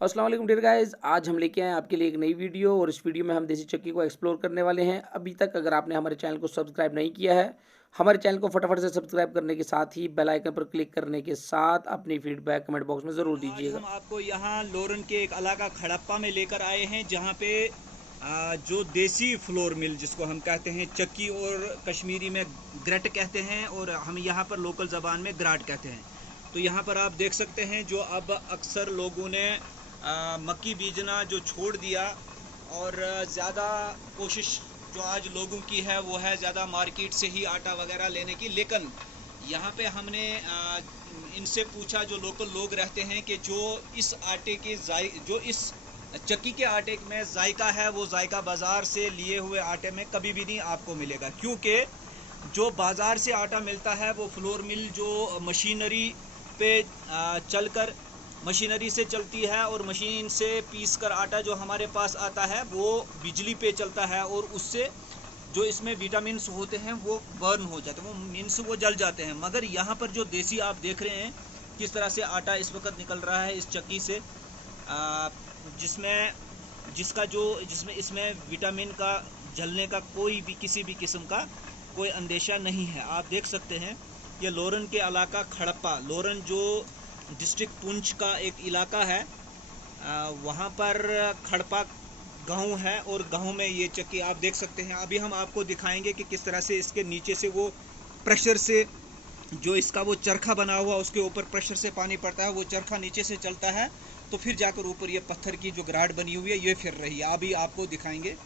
अस्सलाम वालेकुम dear guys, आज हम लेके आए हैं आपके लिए एक नई वीडियो और इस वीडियो में हम देसी चक्की को एक्सप्लोर करने वाले हैं। अभी तक अगर आपने हमारे चैनल को सब्सक्राइब नहीं किया है, हमारे चैनल को फटाफट से सब्सक्राइब करने के साथ ही बेल आइकन पर क्लिक करने के साथ अपनी फीडबैक कमेंट बॉक्स में ज़रूर आज दीजिएगा। हम आपको यहाँ लोरन के एक इलाका खड़प्पा में लेकर आए हैं, जहाँ पे जो देसी फ्लोर मिल जिसको हम कहते हैं चक्की और कश्मीरी में ग्रेट कहते हैं और हम यहाँ पर लोकल ज़बान में ग्राट कहते हैं। तो यहाँ पर आप देख सकते हैं जो अब अक्सर लोगों ने मक्की बीजना जो छोड़ दिया और ज़्यादा कोशिश जो आज लोगों की है वो है ज़्यादा मार्केट से ही आटा वगैरह लेने की। लेकिन यहाँ पे हमने इनसे पूछा, जो लोकल लोग रहते हैं, कि जो इस आटे के जो इस चक्की के आटे में जायका है वो जायका बाज़ार से लिए हुए आटे में कभी भी नहीं आपको मिलेगा, क्योंकि जो बाज़ार से आटा मिलता है वो फ्लोर मिल जो मशीनरी पे चलकर मशीनरी से चलती है और मशीन से पीस कर आटा जो हमारे पास आता है वो बिजली पे चलता है और उससे जो इसमें विटामिन्स होते हैं वो बर्न हो जाते हैं, वो मीन्स वो जल जाते हैं। मगर यहाँ पर जो देसी आप देख रहे हैं किस तरह से आटा इस वक्त निकल रहा है इस चक्की से, जिसमें जिसका जो जिसमें इसमें विटामिन का जलने का कोई भी किसी भी किस्म का कोई अंदेशा नहीं है। आप देख सकते हैं ये लोरन के इलाका खड़प्पा, लोरन जो डिस्ट्रिक्ट पुंछ का एक इलाका है, वहाँ पर खड़पा गांव है और गांव में ये चक्की आप देख सकते हैं। अभी हम आपको दिखाएंगे कि किस तरह से इसके नीचे से वो प्रेशर से जो इसका वो चरखा बना हुआ उसके ऊपर प्रेशर से पानी पड़ता है, वो चरखा नीचे से चलता है तो फिर जाकर ऊपर ये पत्थर की जो ग्राट बनी हुई है ये फिर रही है। अभी आपको दिखाएंगे।